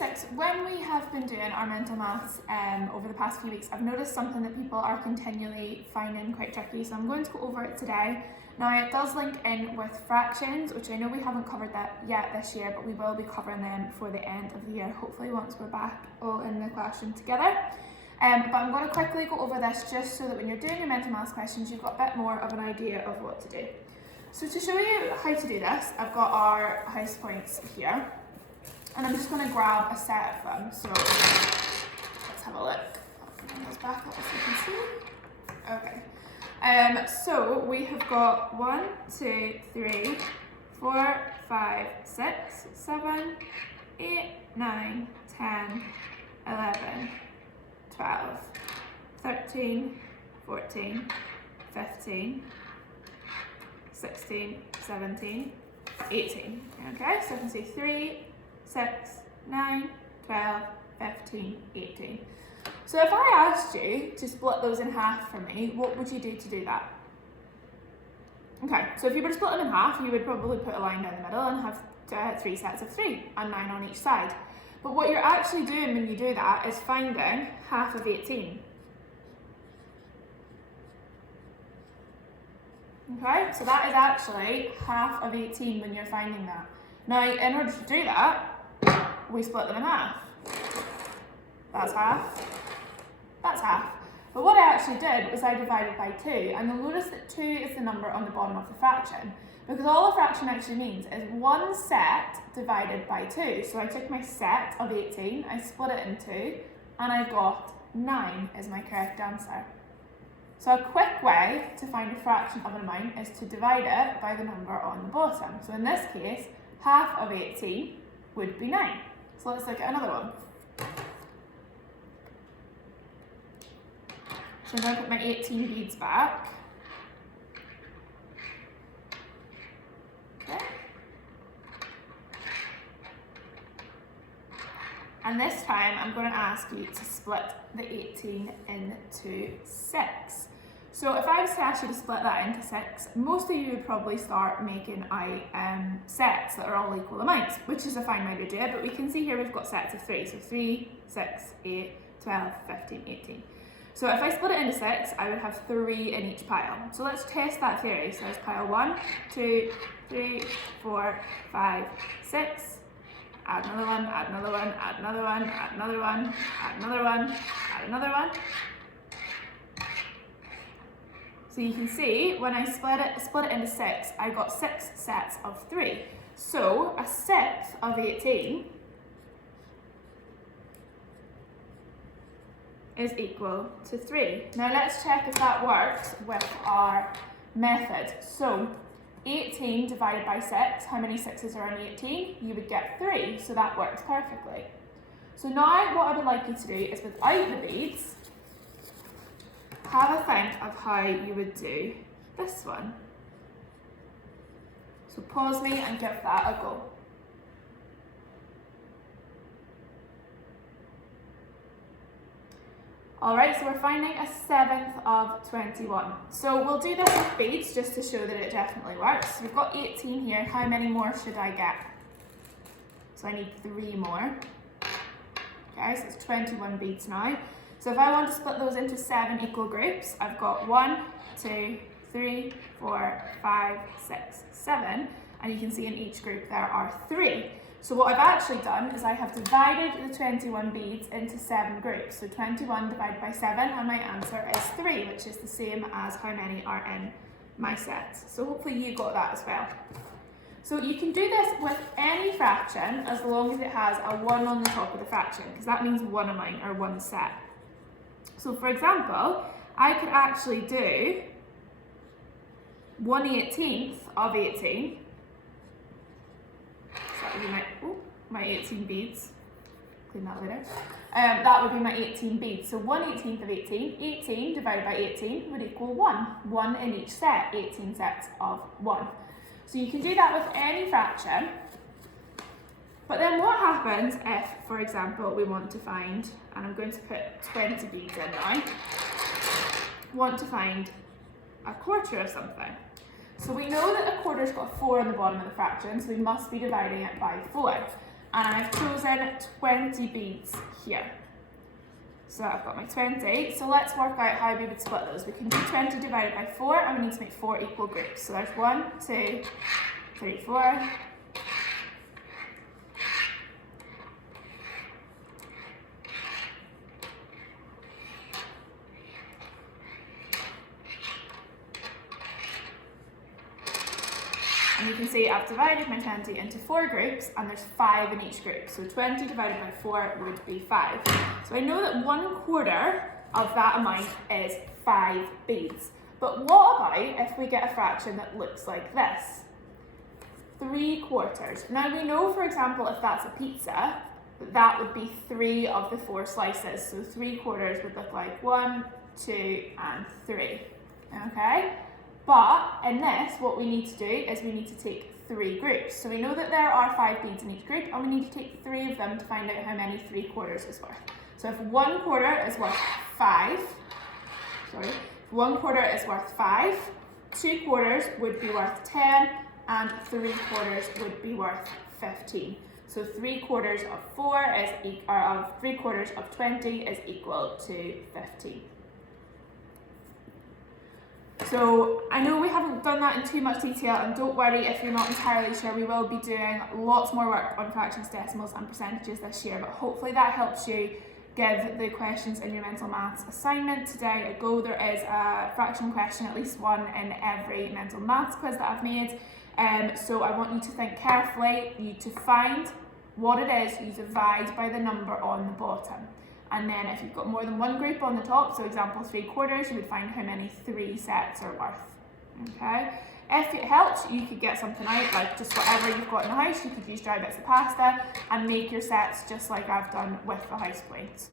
6, when we have been doing our mental maths over the past few weeks, I've noticed something that people are continually finding quite tricky, so I'm going to go over it today. Now, it does link in with fractions, which I know we haven't covered that yet this year, but we will be covering them for the end of the year, hopefully once we're back all in the classroom together. But I'm going to quickly go over this just so that when you're doing your mental maths questions, you've got a bit more of an idea of what to do. So to show you how to do this, I've got our house points here, and I'm just going to grab a set of them. So let's have a look. I'll bring those back up so you can see. Okay. So we have got 1, 2, 3, 4, 5, 6, 7, 8, 9, 10, 11, 12, 13, 14, 15, 16, 17, 18. Okay, so I can see 3, 6, 9, 12, 15, 18. So if I asked you to split those in half for me, what would you do to do that? Okay, so if you were to split them in half, you would probably put a line down the middle and have 3 sets of 3 and 9 on each side. But what you're actually doing when you do that is finding half of 18. Okay, so that is actually half of 18 when you're finding that. Now, in order to do that, we split them in half. That's half. That's half. But what I actually did was I divided by 2, and you'll notice that 2 is the number on the bottom of the fraction, because all a fraction actually means is one set divided by 2. So I took my set of 18, I split it in 2, and I got 9 is my correct answer. So a quick way to find a fraction of an amount is to divide it by the number on the bottom. So in this case, half of 18 would be 9. So let's look at another one. So I'm going to put my 18 beads back. Okay. And this time I'm going to ask you to split the 18 into 6. So if I was to ask you to split that into 6, most of you would probably start making out sets that are all equal amounts, which is a fine way to do it, but we can see here we've got sets of 3. So 3, 6, 8, 12, 15, 18. So if I split it into 6, I would have 3 in each pile. So let's test that theory. So there's pile 1, 2, 3, 4, 5, 6. Add another one, add another one, add another one, add another one, add another one, add another one. So you can see when I split it into 6, I got 6 sets of 3. So a sixth of 18 is equal to 3. Now let's check if that works with our method. So 18 divided by 6, how many 6s are in 18? You would get 3, so that works perfectly. So now what I would like you to do is, without the beads, have a think of how you would do this one. So pause me and give that a go. Alright, so we're finding a 7th of 21. So we'll do this with beads just to show that it definitely works. So we've got 18 here. How many more should I get? So I need 3 more. Okay, so it's 21 beads now. So if I want to split those into 7 equal groups, I've got 1, 2, 3, 4, 5, 6, 7. And you can see in each group there are 3. So what I've actually done is I have divided the 21 beads into 7 groups. So 21 divided by 7, and my answer is 3, which is the same as how many are in my sets. So hopefully you got that as well. So you can do this with any fraction as long as it has a 1 on the top of the fraction, because that means one amount or one set. So for example, I could actually do 1/18 of 18. That would be my 18 beads. Clean that later. That would be my 18 beads. So 1/18 of 18. 18 divided by 18 would equal 1. 1 in each set. 18 sets of 1. So you can do that with any fraction. But then what happens if, for example, we want to find, and I'm going to put 20 beads in now, want to find a quarter of something. So we know that a quarter's got 4 on the bottom of the fraction, so we must be dividing it by 4. and I've chosen 20 beads here. So I've got my 20, so let's work out how we would split those. We can do 20 divided by 4, and we need to make 4 equal groups. So there's 1, 2, 3, 4. And you can see I've divided my 20 into 4 groups, and there's 5 in each group. So 20 divided by 4 would be 5. So I know that 1/4 of that amount is 5 beads. But what about if we get a fraction that looks like this? 3/4. Now we know, for example, if that's a pizza, that would be 3 of the 4 slices. So 3/4 would look like 1, 2, and 3. Okay? But in this, what we need to do is we need to take 3 groups. So we know that there are 5 beads in each group, and we need to take 3 of them to find out how many 3/4 is worth. So if 1/4 is worth 5, if 1/4 is worth 5, 2/4 would be worth 10, and 3/4 would be worth 15. So 3/4 of 3/4 of 20 is equal to 15. So I know we haven't done that in too much detail, and don't worry if you're not entirely sure, we will be doing lots more work on fractions, decimals and percentages this year, but hopefully that helps you give the questions in your mental maths assignment today a go. There is a fraction question, at least one in every mental maths quiz that I've made, so I want you to think carefully. You to find what it is, you divide by the number on the bottom. And then if you've got more than one group on the top, so example 3/4, you would find how many 3 sets are worth. Okay? If it helps, you could get something out, like just whatever you've got in the house. You could use dry bits of pasta and make your sets just like I've done with the house plates.